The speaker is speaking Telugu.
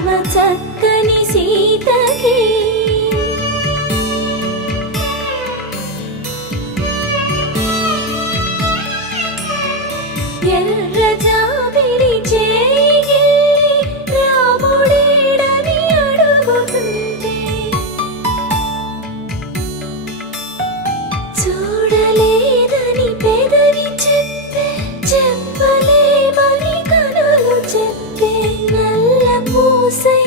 చక్కని సీతకి ఎర్ర జాబిలి చేయి రాముడేడని అడుగుతుంటే చూడలేదని పెదవి చెప్పలేమని కనులు చెప్పే నల్ల పూసై